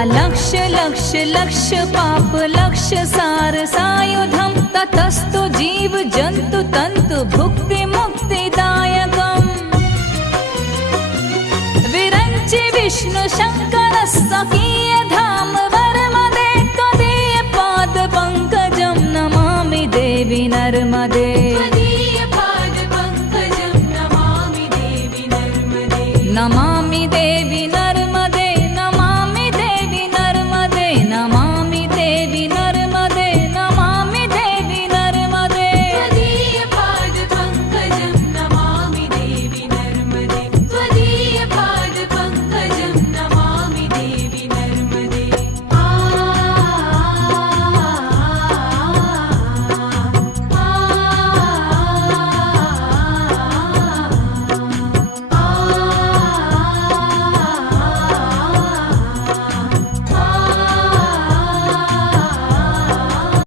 अलक्ष लक्ष लक्ष पाप लक्ष सार सायुधम ततस्तु जीव जंतु तंतु भुक्ति मुक्तिदायकम् विरंचि विष्णु शंकर सकीय धाम वर्मदे त्वदीय पाद पंकजं नमामि देवी नर्मदे नमामि देवी